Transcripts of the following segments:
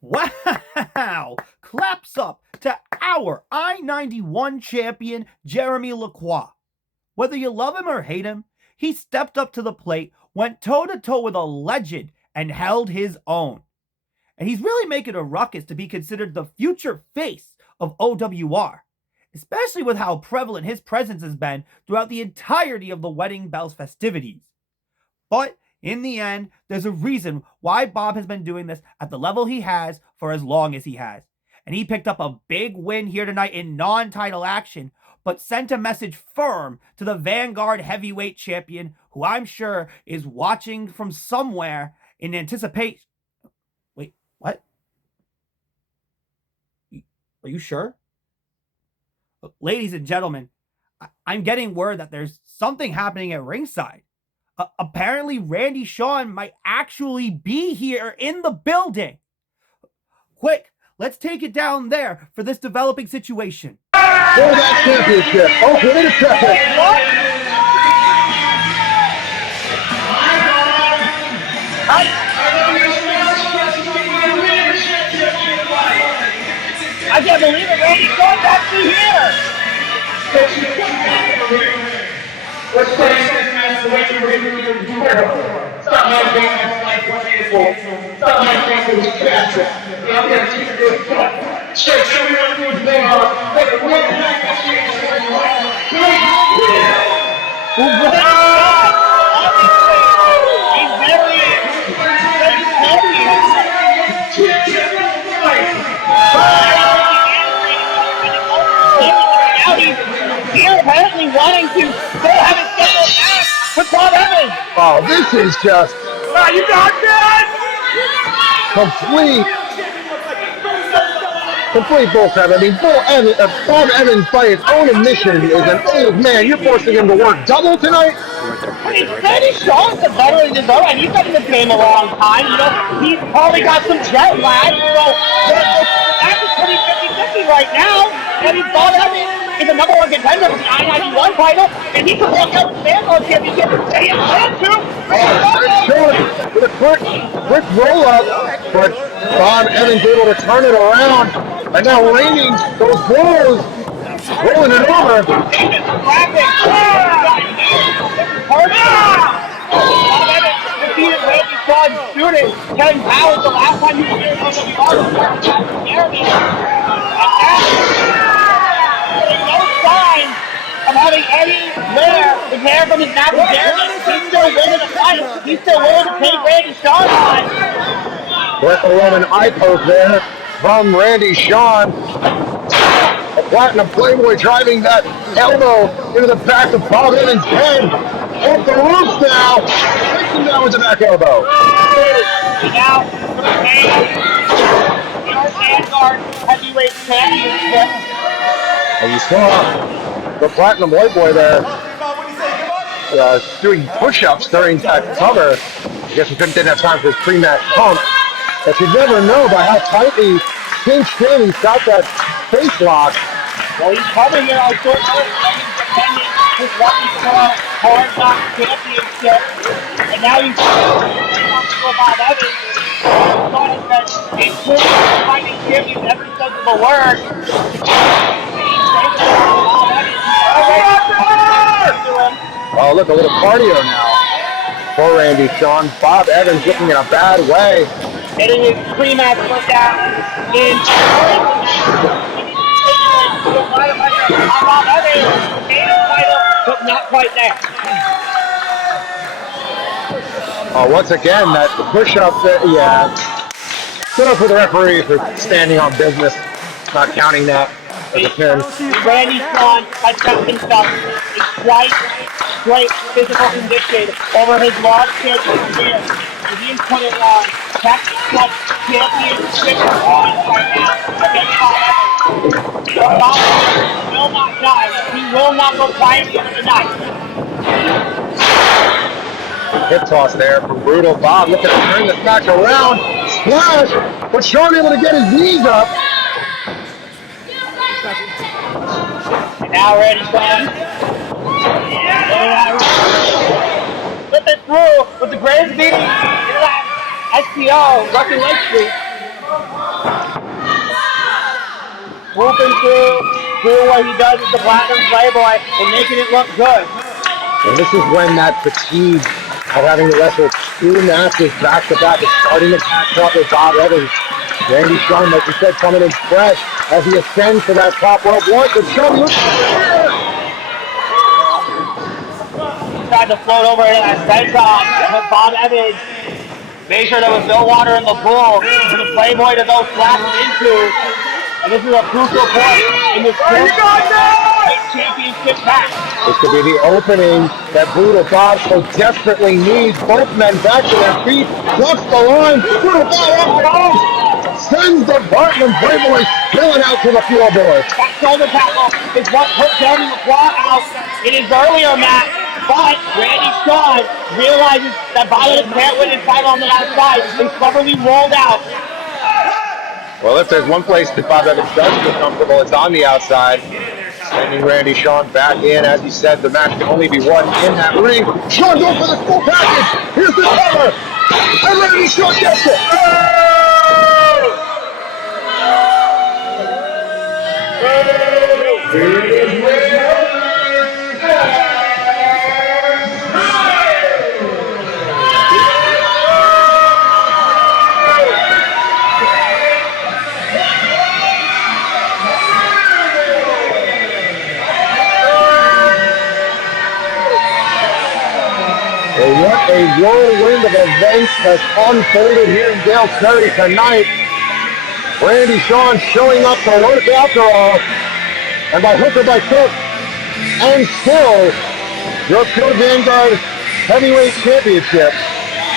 Wow! Claps up to our I-91 champion, Jeremy Lacroix. Whether you love him or hate him, he stepped up to the plate, went toe-to-toe with a legend, and held his own. And he's really making a ruckus to be considered the future face of OWR, especially with how prevalent his presence has been throughout the entirety of the Wedding Bells festivities. But in the end, there's a reason why Bob has been doing this at the level he has for as long as he has. And he picked up a big win here tonight in non-title action, but sent a message firm to the Vanguard heavyweight champion, who I'm sure is watching from somewhere in anticipation. Wait, what? Are you sure? Ladies and gentlemen, I'm getting word that there's something happening at ringside. Apparently, Randy Shawn might actually be here in the building. Quick, let's take it down there for this developing situation. For that championship. Oh, wait a second. I can't believe it, Randy Shawn's actually here. Let's play this match the way you're Stop my dance like what it is. Stop my dance with the trash. I'm going to keep it good. Show me what to do with the But the one night that she is going to win. He's very He's apparently wanting to go have a scheduled match with Bob Evans. Oh, this is just You got that? complete bullcrap. I mean, Bob Evans, by his own admission, is an old man. You're forcing him to work double tonight? I mean, Randy Shaw's a veteran in his own, and he's been in the game a long time. You know, he's probably got some jet lag, so that's pretty 50-50 right now. And he's Bob Evans is the number one contender for the I-91 title, and he can walk out with the Vanguard championship and he has to. Shawn with a quick roll up, but Bob Evans able to turn it around, and now raining those blows, rolling it over. Bob Evans defeated Randy Shaw's student, 10 pounds, the last time he was here on the card. Jeremy. No sign of having any hair from his mouth. He's still willing to fight. He's still willing to take Randy Shawn on. Greco-Roman eye poke there from Randy Shawn. A Platinum Playboy driving that elbow into the back of Bob Evans' head. Off the roof now. Takes him down with the back elbow. And now, for the Vanguard heavyweight championship. And you saw the Platinum Playboy there doing push-ups during that cover. I guess he didn't have time for his pre-match pump. But you never know by how tightly cinched in he's got that face lock. Well, he's coming here on short notice, defending his Lucky Star Hard Knock Championship. And now he's for Bob Evans. Shawn has been including finding champions every sense of the word. Oh, look, a little cardio now for Randy Shawn. Bob Evans looking in a bad way. Getting his pre-match workout in Bob Evans, but not quite there. Oh, once again, that push-up, yeah. Good up for the referee for standing on business, not counting that as a pin. Randy Shawn has kept himself in quite great physical condition over his long championship career. He is putting on Texas championship on right now against Bob Evans. Bob Evans will not die. He will not go quietly tonight. Hip toss there from Brutal Bob, looking to turn this match around. Splash, but Shawn able to get his knees up. And now Randy Shawn. Flip it through with the greatest beating in that SPO, Lucky Lake Street. swooping through, doing what he does as the Platinum Playboy, and making it look good. And this is when that fatigue of having to wrestle two matches back to back is starting to catch up with Bob Evans. Randy Shawn, like you said, coming in fresh as he ascends to that top rope once. And Shawn looks Tried to float over into that senton, but Bob Evans made sure there was no water in the pool for the Playboy to go splash into. And this is a crucial point in this championship match. This could be the opening that Brutal Bob so desperately needs. Both men back to their feet. Drops the line. Brutal Bob off the ropes. Sends the Platinum Playboy spilling out to the floorboard. That shoulder tackle is what put Jeremy LaCroix out in his earlier match. But Randy Shawn realizes that Bob Evans can't win his title on the outside and cleverly rolled out. Well, if there's one place that Bob Evans does feel comfortable, it's on the outside. Sending Randy Shawn back in. As he said, the match can only be won in that ring. Shawn goes for the full package. Here's the cover. And Randy Shawn gets it. What a whirlwind of events has unfolded here in Gale Ferry tonight. Randy Shawn showing up to work after all. And by hook or by crook, and still, your Pure Vanguard Heavyweight Championship.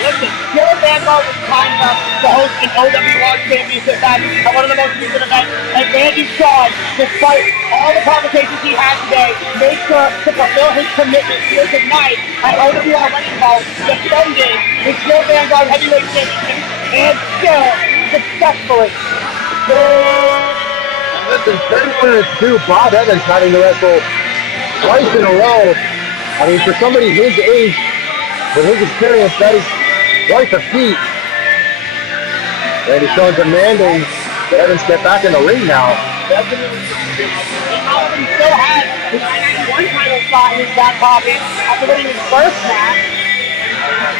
Listen, Pure Vanguard was kind enough to host an OWR Championship match at one of the most recent events, and Randy Shawn, despite all the complications he had today, made sure to fulfill his commitment here tonight at OWR Wrestling Hall, defending his Pure Vanguard Heavyweight Championship, and still successfully. And listen, 31-2, Bob Evans having to wrestle twice in a row. I mean, for somebody his age, with his experience, that is quite a feat. Randy Shawn demanding that Evans get back in the ring now. Definitely. He still has his 991 title shot in his back pocket after winning his first match.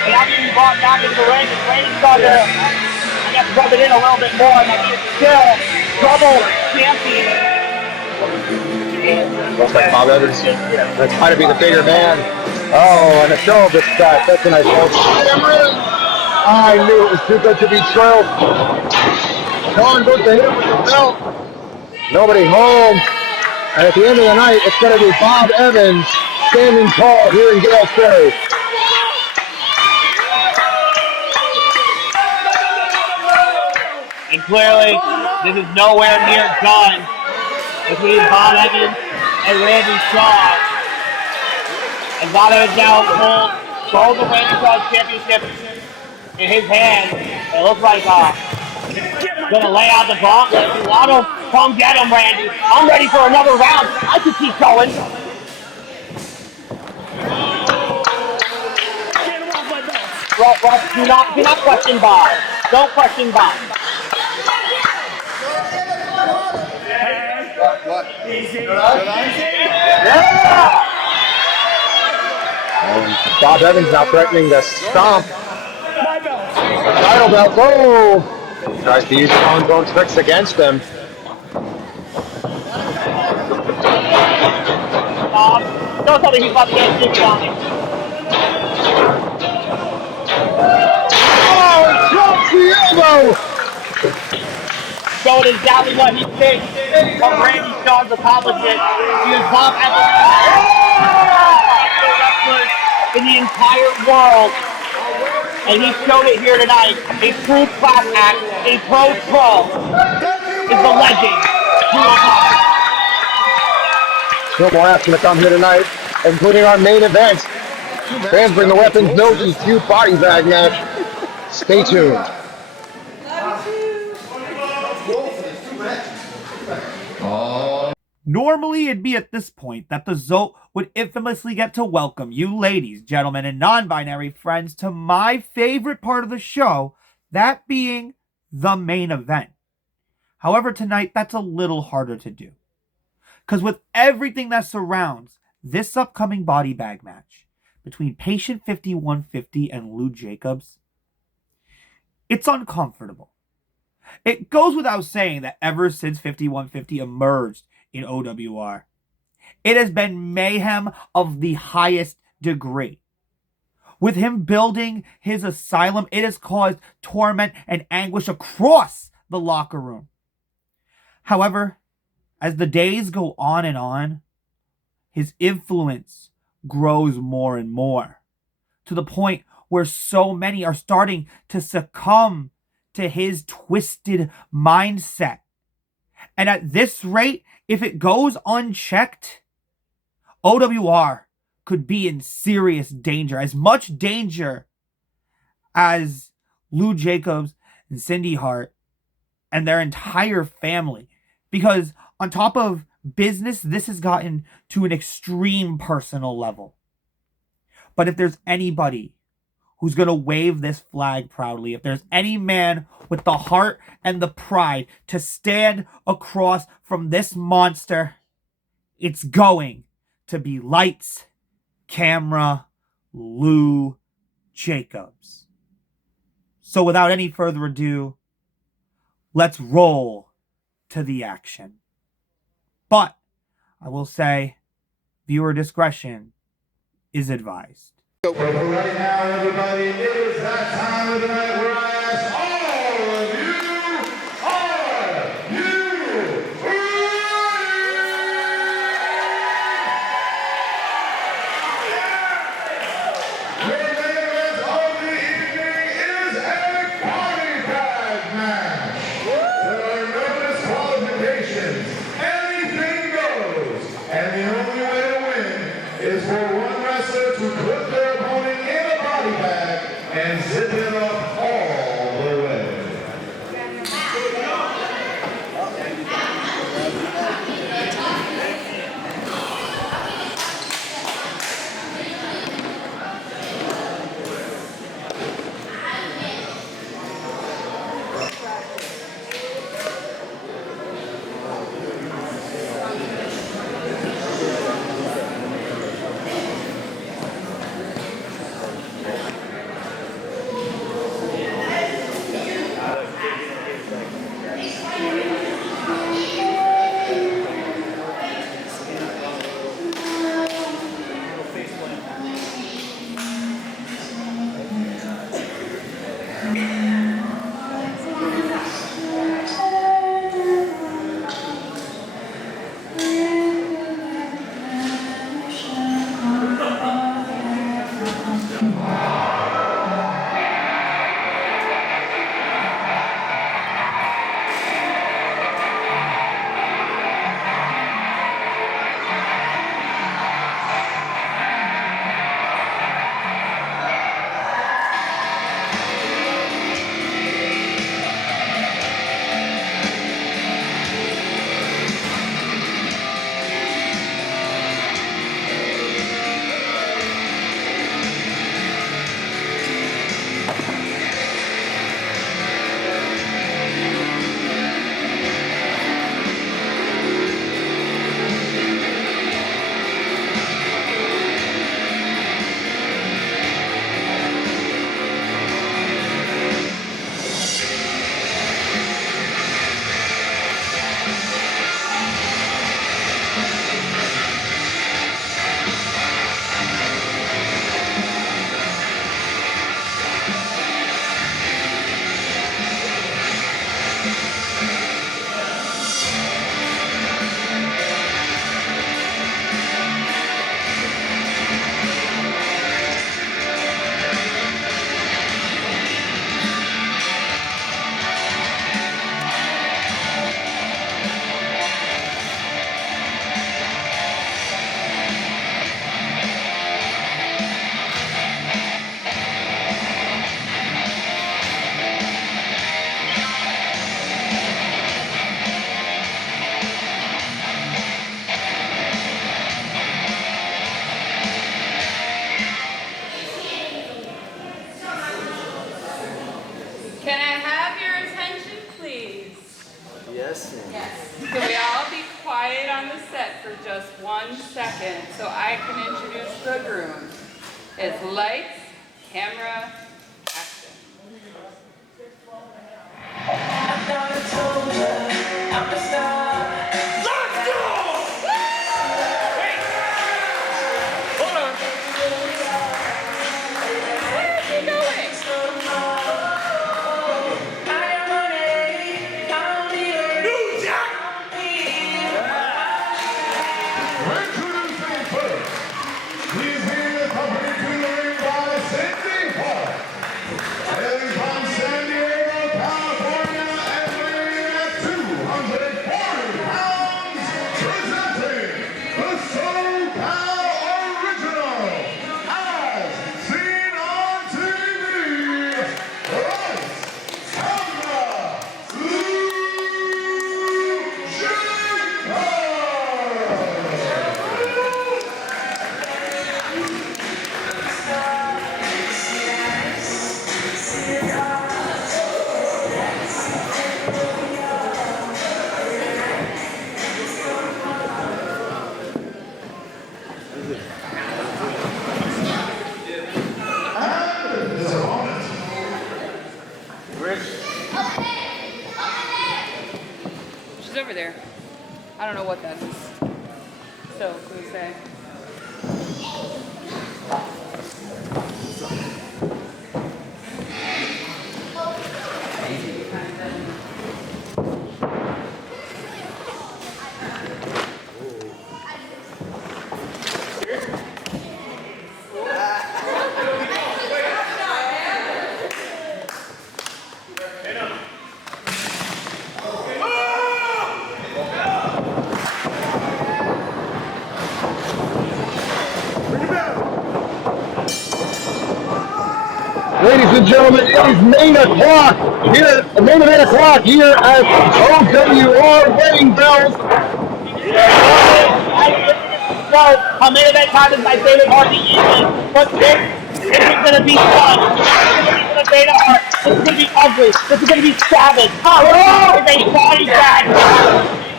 And now being brought back into the ring, and Randy's starting to, I guess, rub it in a little bit more, and that he is still double champion. Looks like Bob Evans is trying to be the bigger man. Oh, and a show of respect. That's a nice one. I knew it was too good to be true. Shawn goes to him with the belt. Nobody home. And at the end of the night, it's going to be Bob Evans standing tall here in Gale Ferry. And clearly, this is nowhere near done between Bob Evans and Randy Shawn. And Bob Evans now holds both the Randy Shawn Championship in his hand. It looks like gonna lay out the gauntlet. If you want him, come get him, Randy. I'm ready for another round. I could keep going. Russ, do not question Bob. Don't question Bob. What? Easy. Yeah! And Bob Evans now threatening to stomp the title belt. Oh! Tries to use Shawn's own tricks against him. Don't tell me he's about to get Jimmy on him. Oh! Drops the elbow! Showing exactly what he thinks of Randy Shawn's accomplishment. He is Bob Evans, wrestlers in the entire world. And he showed it here tonight. A true class act, a pro is the legend. Still more action to come here tonight, including our main event. Fans bring the weapons, no DQ body bag match. Stay tuned. Normally, it'd be at this point that the Zote would infamously get to welcome you ladies, gentlemen, and non-binary friends to my favorite part of the show, that being the main event. However, tonight, that's a little harder to do. Because with everything that surrounds this upcoming body bag match between Patient 5150 and Lou Jacobs, it's uncomfortable. It goes without saying that ever since 5150 emerged in OWR, it has been mayhem of the highest degree. With him building his asylum, it has caused torment and anguish across the locker room. However, as the days go on, his influence grows more and more, to the point where so many are starting to succumb to his twisted mindset. And at this rate, if it goes unchecked, OWR could be in serious danger, as much danger as Lou Jacobs and Cindy Hart and their entire family. Because on top of business, this has gotten to an extreme personal level. But if there's anybody who's going to wave this flag proudly, if there's any man with the heart and the pride to stand across from this monster, it's going to be Lights, Camera, Lou Jacobs. So without any further ado, let's roll to the action. But I will say, viewer discretion is advised. Well, for right now, everybody, it is that time of the night where I ask all of you, are you ready? The main event of the evening is a body bag match. There are no disqualifications. Anything goes. And the only way to win is for one wrestler to put their opponent in a body bag and zip it up all the way. Yes. So we all be quiet on the set for just 1 second so I can introduce the groom. It's lights, camera, action. She's over there. I don't know what that is. So, what do we say? Ladies and gentlemen, it is main o'clock here, main event o'clock here at OWR Wedding Bells. Our main event time is my favorite part of the evening, but this is going to be fun. This is going to be for the Beta Heart. This is going to be ugly. This is going to be savage. This is a body bag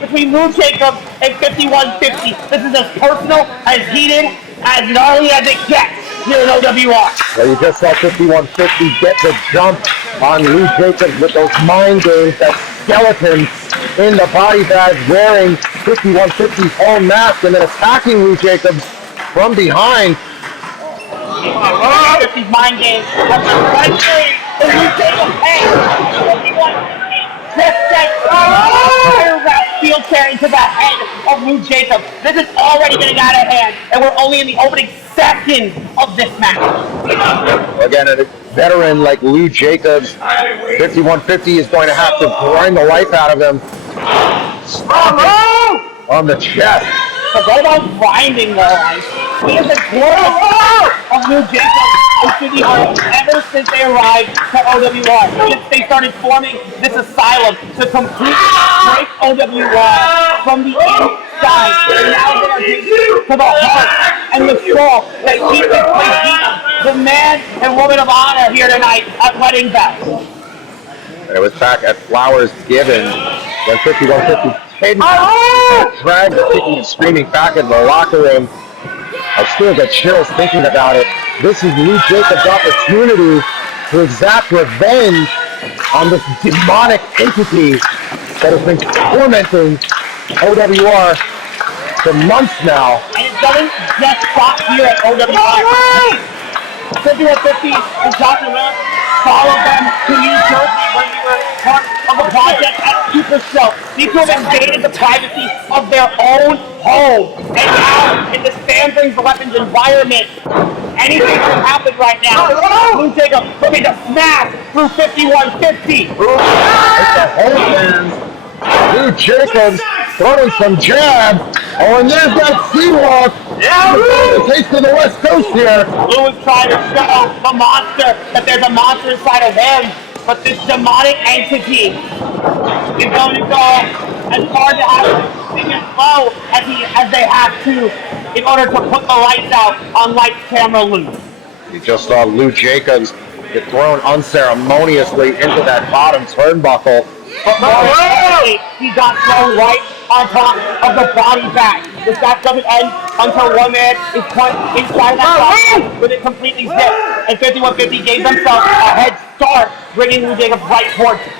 between Lou Jacobs and 5150. This is as personal, as heated, as gnarly as it gets here in OWR. Well, you just saw 5150 get the jump on Lou Jacobs with those mind games, that skeleton in the body bag wearing 5150's own mask and then attacking Lou Jacobs from behind. 5150's mind games. Right there, the Lou Jacobs head. 5150 just sent fire route field tear into the head of Lou Jacobs. This is already getting out of hand, and we're only in the opening seconds of this match. Again, a veteran like Lou Jacobs, 5150 is going to have to grind the life out of him on the chest. But what about grinding though? He is the glorious of Lou Jacobs and City Hall ever since they arrived to OWR. Since they started forming this asylum to completely break OWR from the inside. And now they are taking to the heart and the soul that keep this place heating. The man and woman of honor here tonight at Wedding Bells. And it was back at Flowers Given when 5150 dragged the kicking and screaming back in the locker room. I still get chills thinking about it. This is Lou Jacobs' opportunity to exact revenge on this demonic entity that has been tormenting OWR for months now. And it doesn't just stop here at OWR. 5150 and Dr. Will followed them to New Jersey when we were part of a project at Super Show. These two have invaded the privacy of their own home. And now, in this fan brings the weapons environment, anything can happen right now. Lou Jacobs looking to smash through 5150. It's the whole fans. Lou Jacobs throwing some jabs. Oh, and there's that C-Walk. Yeah, Lou! The taste of the West Coast here. Lou is trying to show the monster that there's a monster inside of him. But this demonic entity is going to go as hard to have sing as low as they have to in order to put the lights out on Lights, Camera, Lou. You just saw Lou Jacobs get thrown unceremoniously into that bottom turnbuckle. Unfortunately, he got thrown right on top of the body bag. This match doesn't end until one man is put inside of that box with it completely zipped. And 5150 gave themselves a head start, bringing Lou Jacobs right towards it.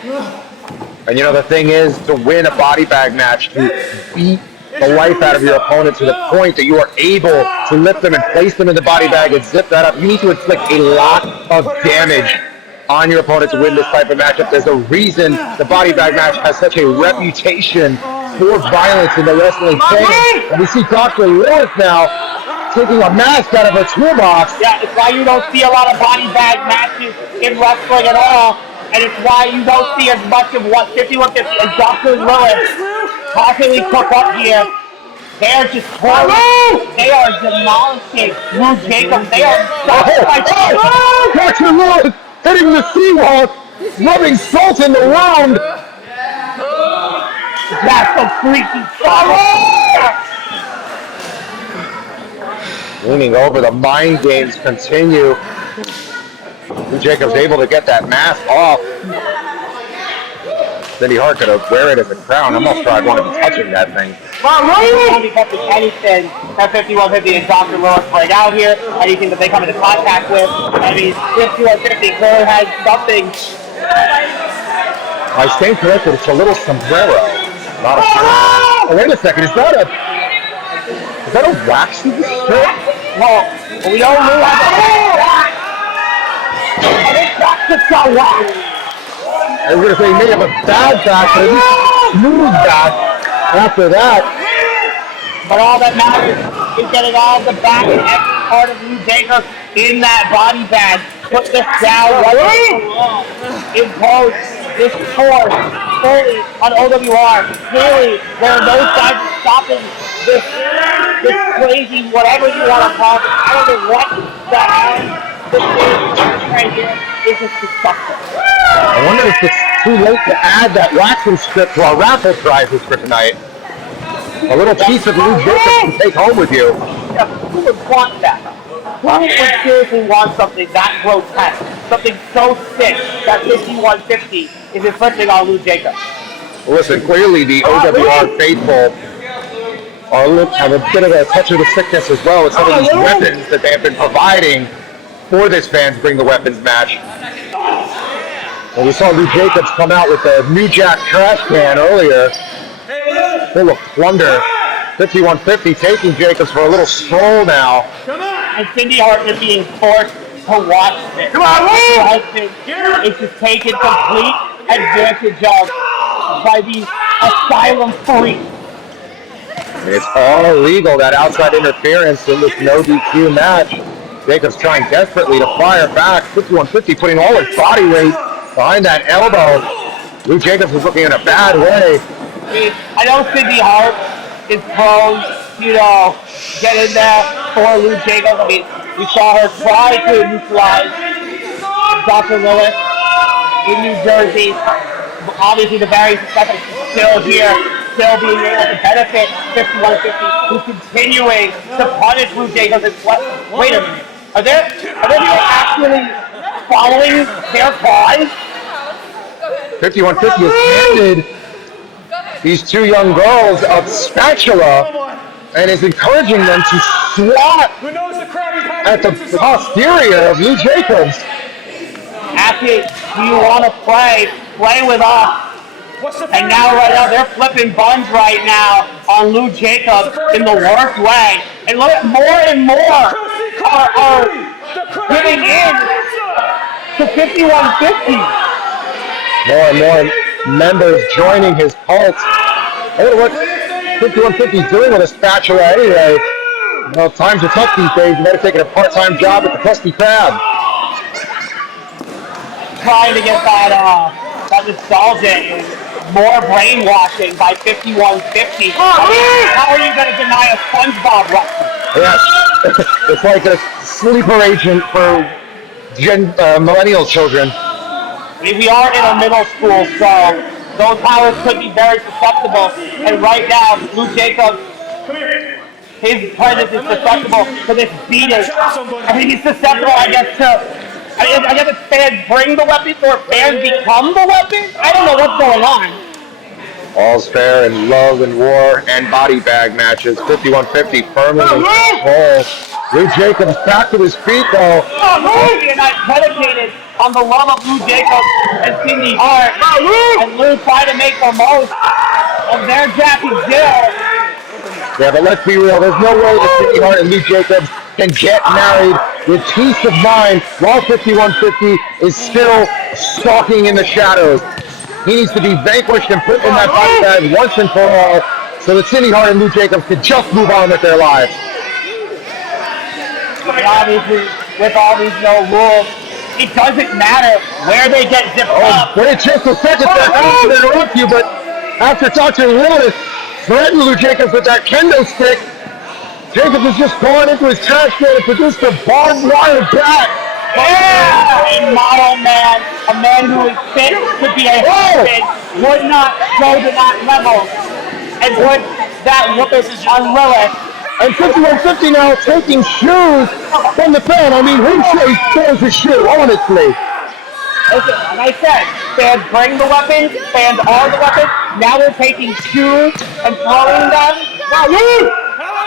And you know, the thing is, to win a body bag match, to beat the life out of your opponent to the point that you are able to lift them and place them in the body bag and zip that up, you need to inflict a lot of damage on your opponent to win this type of matchup. There's a reason the body bag match has such a reputation for violence in the wrestling fans. And we see Dr. Lewis now taking a mask out of her toolbox. Yeah, it's why you don't see a lot of body bag matches in wrestling at all. And it's why you don't see as much of what 5150 and Dr. Lewis constantly cook up here. They're just totally, they are demolishing Lou Jacobs. They are Dr. Lewis hitting the seawall, rubbing salt in the wound. That's a freaky Leaning over, the mind games continue. Lou Jacobs able to get that mask off. Cindy Hart could wear it as a crown. I'm not sure I'd want to be touching that thing. Well, really? Won't be touching anything that 5150 and Dr. Lewis bring out here. Anything that they come into contact with. I mean, 5150 clearly has something. I stand corrected, it's a little sombrero, not a shirt. Oh, wait a second, is that a wax strip? Well, we don't know how to I think that's just got wax. I was going to say, he may have a bad back, but at least smooth back after that. But all that matters is getting all the back and every part of Lou Jacobs in that body bag. Put this down right impose this force fully on OWR. Clearly, there are no signs of stopping this crazy, whatever you want to call it. I don't know what the hell this is right here. It's just disgusting. I wonder if it's too late to add that waxing strip to our raffle prizes for tonight. A little piece of Lou Jacobs to take home with you. Yeah, who would want that? Who would seriously want something that grotesque? Something so sick that 5150 is inflicting on Lou Jacobs? Well, listen, clearly the OWR faithful have a bit of a touch of the sickness as well with some of these weapons that they have been providing for this Fans Bring the Weapons match. Well, we saw Lou Jacobs come out with the New Jack trash can earlier, full of plunder. 5150 taking Jacobs for a little stroll now. And Cindy Hart is being forced to watch this. Come on, her husband is just taken complete advantage of by these asylum freaks. It's all illegal, that outside interference in this no DQ match. Jacobs trying desperately to fire back. 5150 putting all his body weight behind that elbow. Lou Jacobs is looking in a bad way. I know Cindy Hart is prone to, get in there for Lou Jacobs. I mean, we saw her try to neutralize Dr. Lewis in New Jersey. Obviously, the very successful still here, still being able to benefit 5150, who's continuing to punish Lou Jacobs. Wait a minute. Are there people actually following their cause? 5150 has handed these two young girls a spatula and is encouraging them to swat at the posterior of Lou Jacobs. Actually, do you want to play? Play with us. And now right now, they're flipping buns right now on Lou Jacobs in the worst way. And look, more and more are giving in to 5150. More and more members joining his cult. I wonder what 5150 is doing with a spatula anyway. Well, times are tough these days. You might have taken a part-time job at the Krusty Krab. Trying to get that nostalgia, more brainwashing by 5150. How are you going to deny a SpongeBob reference? Yes, it's like a sleeper agent for millennial children. I mean, we are in a middle school, so those powers could be very susceptible. And right now, Lou Jacobs, his presence is susceptible to this beating. I mean, he's susceptible, I guess it's fans bring the weapons or fans become the weapons. I don't know what's going on. All's fair in love and war and body bag matches. 51-50 firmly in control. Lou Jacobs back to his feet though. Cindy and I predicated on the love of Lou Jacobs and Cindy Hart. And Lou tried to make the most of their Jackie Jill. Yeah, but let's be real. There's no way that Cindy Hart and Lou Jacobs can get married with peace of mind while 51-50 is still stalking in the shadows. He needs to be vanquished and put in that body bag once and for all so that Cindy Hart and Lou Jacobs can just move on with their lives. Obviously, with all these no rules, it doesn't matter where they get zipped up. Wait just a second, I don't interrupt you, but after Dr. Willis threatened Lou Jacobs with that kendo stick, Jacobs has just gone into his trash can and produced a barbed wire bat. Yeah! A model man, a man who is fit to be a husband, would not go to that level and put that whooping on Lilith. And 51-50 now taking shoes from the fan. I mean, who throws a shoe, honestly? Listen, like I said, fans bring the weapons, fans are the weapons. Now they're taking shoes and throwing them.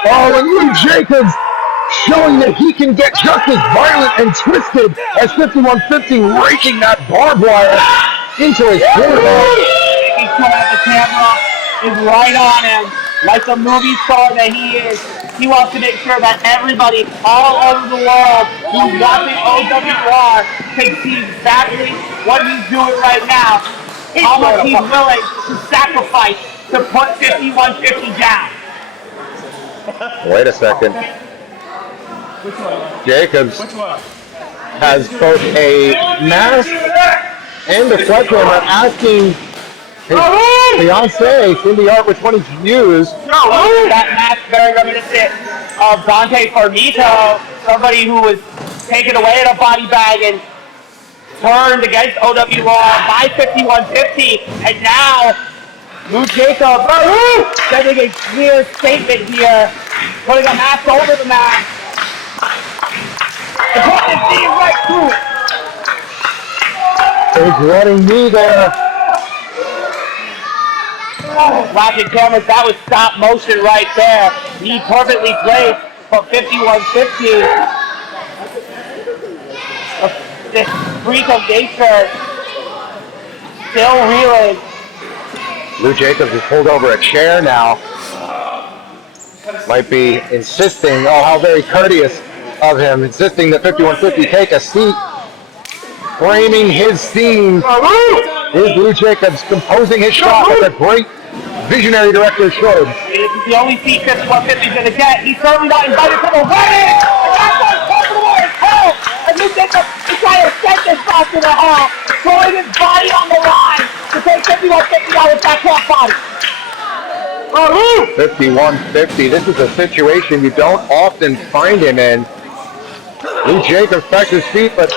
Oh, and Lou Jacobs showing that he can get just as violent and twisted as 51-50, raking that barbed wire into his forehead. Making sure that the camera is right on him, like the movie star that he is. He wants to make sure that everybody all over the world who's watching OWR can see exactly what he's doing right now, how much he's willing to sacrifice to put 51-50 down. Wait a second. Jacobs has both a mask and a sledgehammer asking his fiancée, Cindy Hart, which one he's used. That match very reminiscent of Dante Farmito, somebody who was taken away in a body bag and turned against OWR by 51-50, and now Lou Jacobs sending a clear statement here, putting a mask over the mask. And putting his knee right through it. He's running knee there. Flashing cameras, that was stop motion right there. Knee perfectly placed for 51-50. This freak of nature still reeling. Lou Jacobs has pulled over a chair now. Might be insisting, oh, how very courteous of him, insisting that 51-50 take a seat. Framing his scene is Lou Jacobs composing his shot as a great visionary director should. It's the only seat 51-50 is going to get. He's certainly not invited to the wedding! And that's why Baltimore is hell! And Lou Jacobs is trying to send this back to the hall, throwing his body on the line to take 51-50 out of that top body. 51-50, this is a situation you don't often find him in. Lou Jacobs back to his feet, but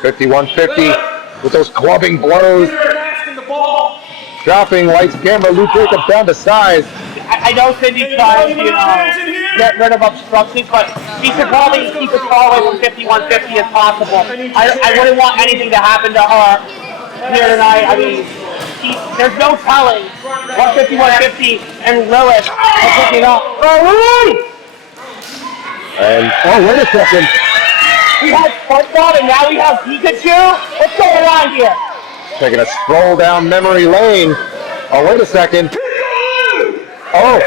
51-50 with those clubbing blows. Dropping lights, camera, Lou Jacobs down to size. I know Cindy's trying to, get rid of obstructions, but she should probably keep as far away from 51-50 as possible. I wouldn't want anything to happen to her here tonight. I mean, there's no telling what 51-50 and Lilith are picking up. And, oh, wait a second. We had SpongeBob and now we have Pikachu? What's going on here? Taking a stroll down memory lane. Oh, wait a second. Oh.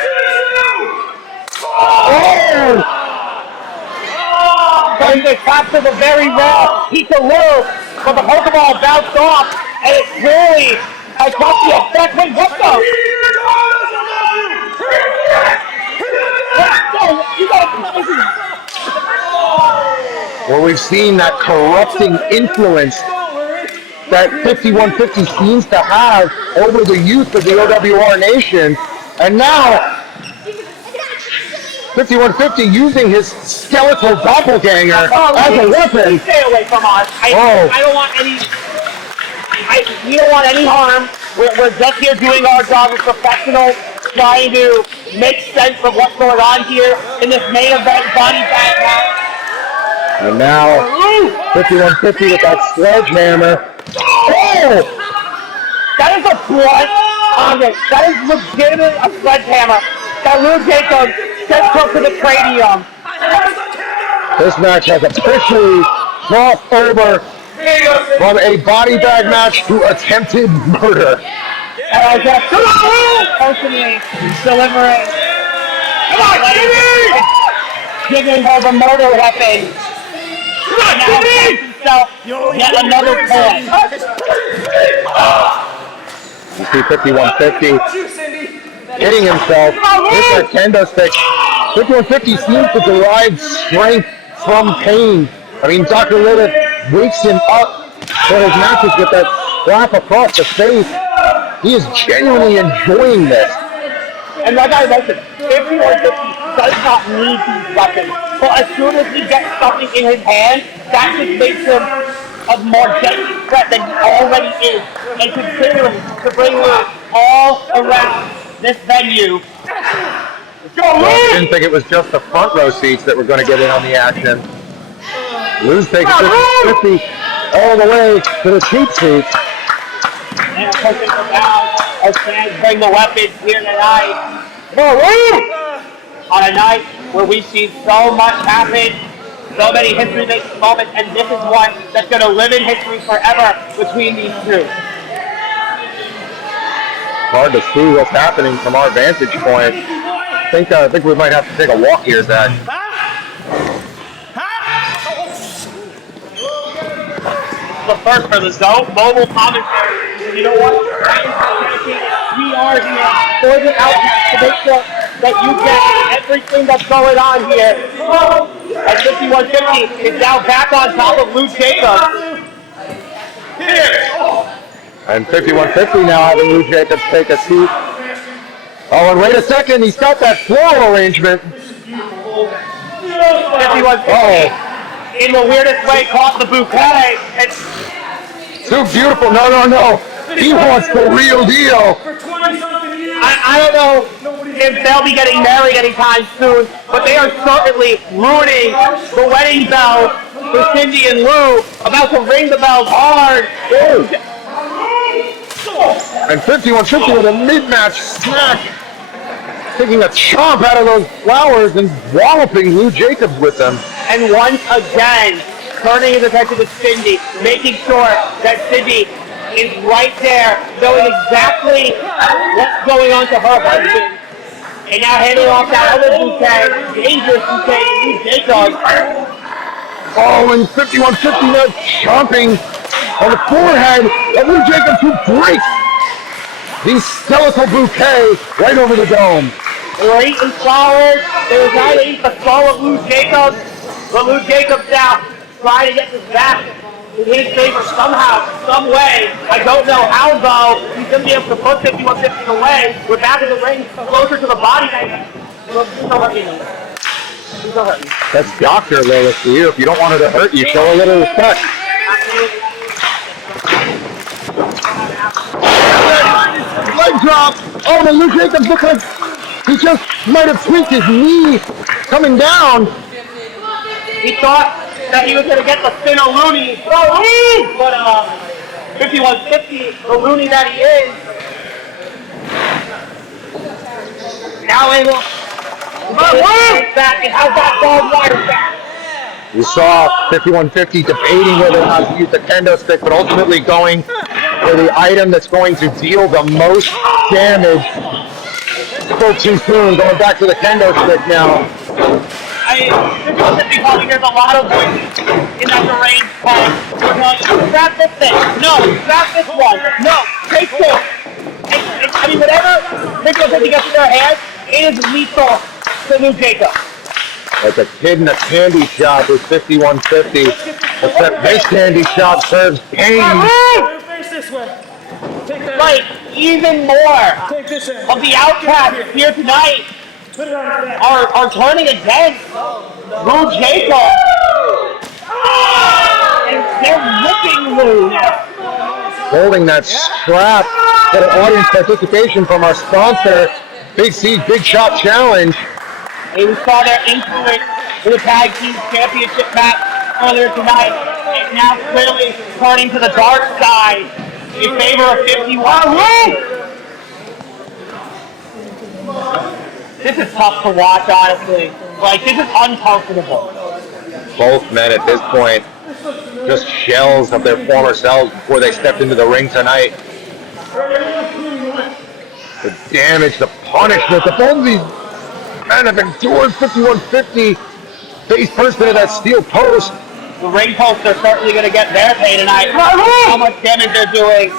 Oh! Trying to capture the very rare Pikachu, but the Pokeball bounced off, and it clearly has got the effect. Wait, what the? You gotta Well, we've seen that corrupting influence that 51-50 seems to have over the youth of the OWR nation. And now, 51-50 using his skeletal doppelganger as a weapon. Stay away from us. I don't want any. We don't want any harm. We're just here doing our job as professionals, trying to make sense of what's going on here in this main event body bag match. And now, 51-50 with that sledgehammer. Oh! That is a blunt Okay, that is legitimately a sledgehammer. That Lou Jacobs just took to the cranium. This match has officially crossed over from a body bag match to attempted murder. Just personally delivering. Giving her the murder weapon. Now finds himself yet another point. You see 5150 hitting himself with that kendo stick. 5150 seems to derive strength from pain. I mean, Dr. Little wakes him up for his matches with that slap across the face. He is genuinely enjoying this. And like I mentioned, 5150 does not need these weapons. But as soon as he gets something in his hand, that just makes him a more deadly threat than he already is. And continuing to bring Lou all around this venue. Well, I didn't think it was just the front row seats that were going to get in on the action. Lou's taking 50 all the way to the cheap seats. And pushing them down as fans bring the weapons here tonight. On a night where we've seen so much happen, so many history-making moments, and this is one that's going to live in history forever between these two. Hard to see what's happening from our vantage point. I think we might have to take a walk here, Zach. The first for the Zone Mobile Commentary. You know what? We are here for the Outkast to make sure that you get everything that's going on here. And 5150 is now back on top of Lou Jacobs. And 5150 now having Lou Jacobs take a seat. Oh, and wait a second, he's got that floral arrangement. 5150 in the weirdest way caught the bouquet. It's too beautiful. No. He wants the real deal. I don't know if they'll be getting married anytime soon, but they are certainly ruining the wedding bells for Cindy and Lou, about to ring the bells hard. And 5150 with a mid-match snack, taking a chomp out of those flowers and walloping Lou Jacobs with them. And once again, turning his attention to Cindy, making sure that Cindy is right there, knowing exactly what's going on to her husband. And now handing off that other bouquet, dangerous bouquet to Lou Jacobs. Oh, and 5150 now chomping on the forehead of Lou Jacobs, who breaks the skeletal bouquet right over the dome. They were eating flowers. They were trying to eat the skull of Lou Jacobs. But Lou Jacobs now trying to get this back in his favor somehow, some way. I don't know how, though. He's going to be able to put 5150 away. We're back in the ring, closer to the body. That's Dr. Lois to you. If you don't want her to hurt you, show a little respect. Leg drop. Oh, and Lou Jacobs looks like he just might have tweaked his knee coming down. He thought that he was going to get the spin of Looney, but 5150, the Looney that he is, now able to get back and have that ball wire back. You saw 5150 debating whether or not to use the kendo stick, but ultimately going for the item that's going to deal the most damage. Spoke too soon, going back to the kendo stick now. I mean, 5150 probably hears a lot of voices in that deranged part. They're telling you, grab this thing. No, grab this one. No, take this. I mean, whatever 5150 gets in their hands, it is lethal to Lou Jacobs. Like a kid in a candy shop with 5150, except this candy shop serves pain. Face this way. Like, even more of the Outcasts here tonight are turning against Lou Jacobs. And they're ripping Lou. Holding that strap for the audience participation from our sponsor, Big C's Big Shot Challenge. And we saw their influence in the Tag Team Championship match earlier tonight. And now clearly turning to the dark side in favor of 51. This is tough to watch, honestly. Like, this is uncomfortable. Both men at this point just shells of their former selves before they stepped into the ring tonight. The damage, the punishment, the both of these men have endured 51-50 face first into that steel post. The ring posts are certainly going to get their pay tonight. How much damage they're doing.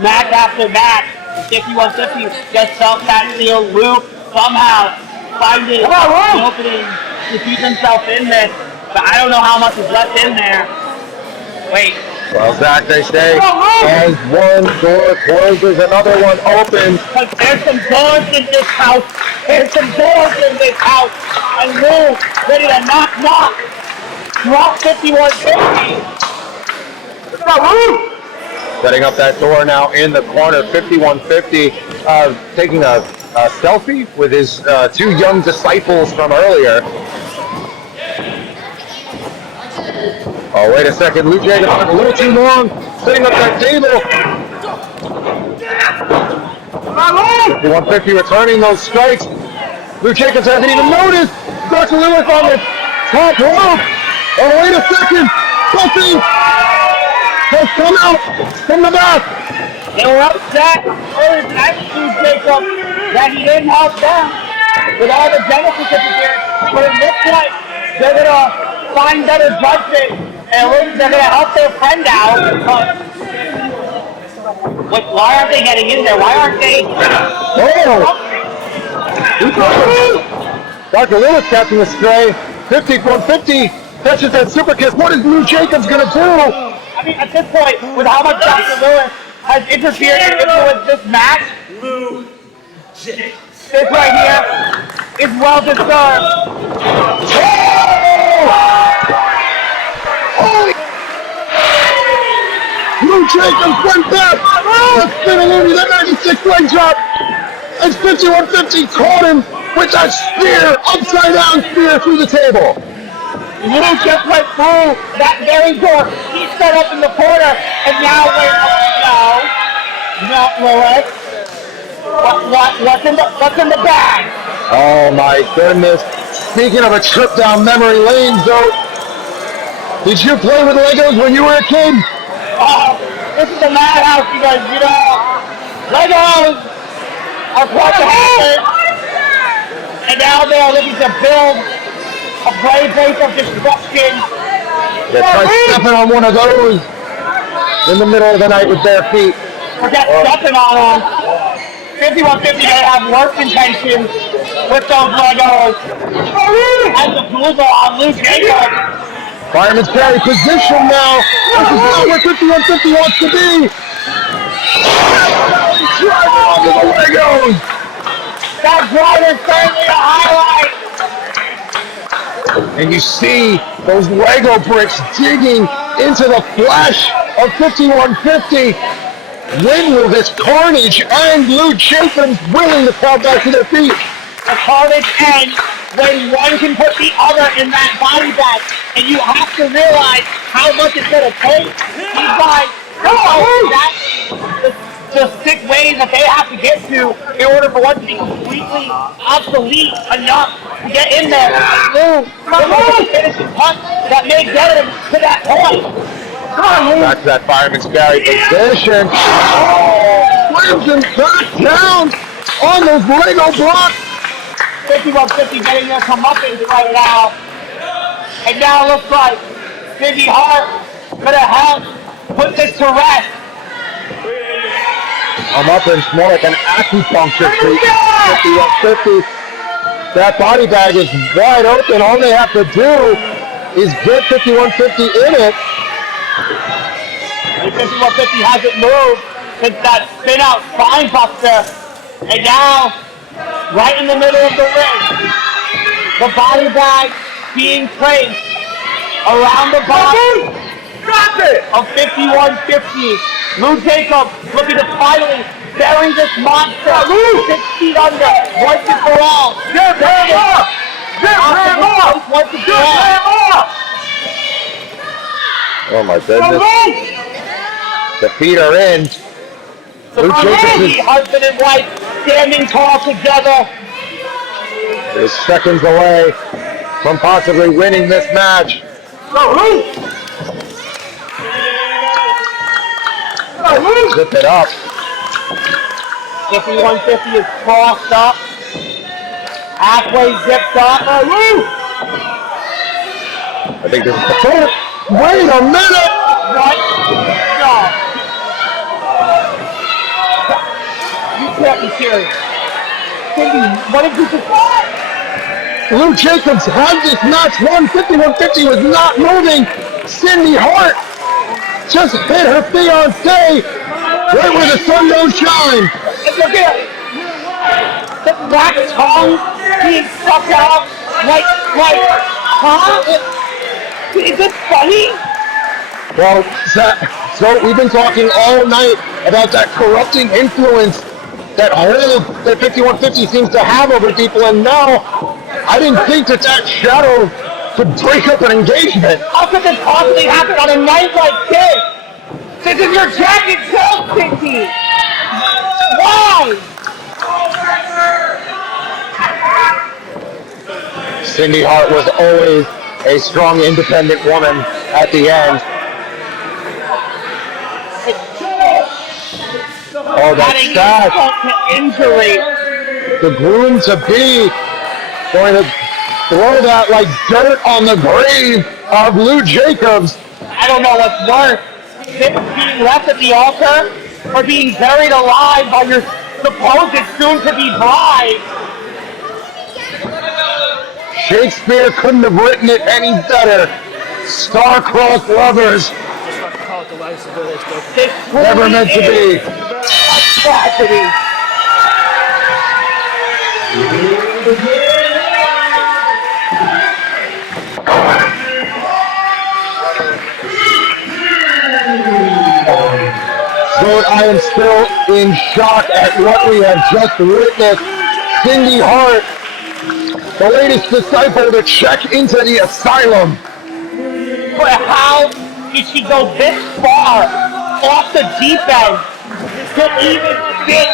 Match after match. 51-50 just felt that steel loop. Somehow finding an opening to keep himself in this. But I don't know how much is left in there. Wait. Well, Zach, they say, as one door closes, another one opens. Because there's some doors in this house. There's some doors in this house. And Lou, ready to knock. Drop 51-50. Setting up that door now in the corner, 51-50, taking a selfie with his two young disciples from earlier. Oh, wait a second, Lou Jacobs a little too long, setting up that table. 51-50 returning those strikes. Lou Jacobs hasn't even noticed. Dr. Lewis on the top rope. Oh, wait a second, something has come out from the back. They were upset earlier tonight with Lou Jacobs that he didn't help them with all the Genesis interference. But it looks like they're going to find better judgment. And they're going to help their friend out. Why aren't they getting in there? Why aren't they? Dr. Lewis catching a stray. 51-50 catches that super kick. What is Lou Jacobs going to do? I mean, at this point, with how much Dr. Lewis has interfered and influenced this match, this right here is well deserved. Lou Jacobs went back. Let's spin a Looney, that 96 leg drop. And 51-50 caught him with that spear, upside down spear through the table. Lou just went through that very door. He set up in the corner, and now not Lewis. What's in the bag? Oh my goodness. Speaking of a trip down memory lane, Zoe, did you play with Legos when you were a kid? This is a madhouse, you guys. You know, Legos are quite the happen, and now they are looking to build a brave place of destruction. Yeah, try stepping on one of those in the middle of the night with bare feet. Forget stepping on them. 51-50, they have worse intentions with those Legos. And the Google on Lou Jacobs. Fireman's carry position now. This is not where 51-50 wants to be. Driver onto the Legos. That driver's certainly a highlight. And you see those Lego bricks digging into the flesh of 51-50. When will this carnage and Lou Jacobs willing to fall back to their feet? The carnage ends when one can put the other in that body bag, and you have to realize how much it's going to take. These guys, the 6 ways that they have to get to in order for one to be completely obsolete enough to get in there. Lou, the finishing punch that may get him to that point. Back to that fireman's carry position. Slams him back down on those Lego blocks. 51-50 getting their comeuppance right now. And now it looks like Biggie Hart could have helped put this to rest. Comeuppance more like an acupuncture treatment. 51-50. That body bag is wide open. All they have to do is get 51-50 in it. And 51-50 hasn't moved since that spin out spine buster. And now, right in the middle of the ring, the body bag being placed around the body of 51-50. Lou Jacobs looking to finally bury this monster 6 feet under, once and for all. Get him up! Get him up! Once and for all. Oh my goodness. The feet are in. Lou Jacobs is... Husband and wife standing tall together. They're seconds away from possibly winning this match. Zip it up. 5150 is crossed up. Halfway zipped up. I think this is the first. Wait a minute! What? No. You can't be serious. Cindy, what did you just... Lou Jacobs had this match won. 5150 was not moving. Cindy Hart just hit her fiancé right where the sun don't shine. And look at it. The black tongue being sucked out like, huh? Is it funny? Well, so we've been talking all night about that corrupting influence that hold that 5150 seems to have over people, and now I didn't think that shadow could break up an engagement. How could this possibly happen on a night like this? This is your jacket too, Cindy! Why? Cindy Hart was always a strong, independent woman at the end. Oh, that's sad. Injury. The groom-to-be going to throw that like dirt on the grave of Lou Jacobs. I don't know what's worse. Being left at the altar or being buried alive by your supposed soon-to-be bride. Shakespeare couldn't have written it any better. Star-crossed lovers. This Never meant to be. A tragedy. But I am still in shock at what we have just witnessed. Cindy Hart, the latest disciple to check into the asylum. But how did she go this far off the deep end to even fit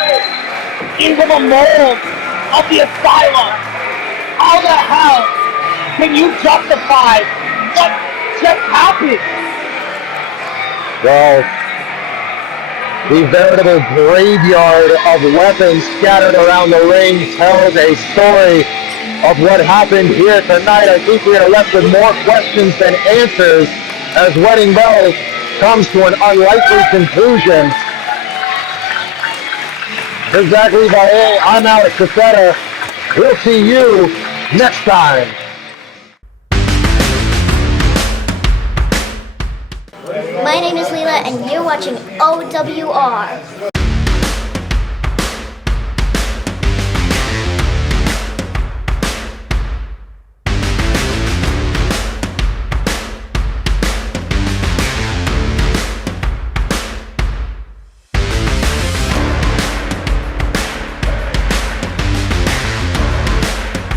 into the mold of the asylum? How the hell can you justify what just happened? Well, the veritable graveyard of weapons scattered around the ring tells a story of what happened here tonight. I think we are left with more questions than answers as Wedding Bells comes to an unlikely conclusion. For Zach Levi, I'm Alex Cassetta. We'll see you next time. My name is Leela, and you're watching OWR.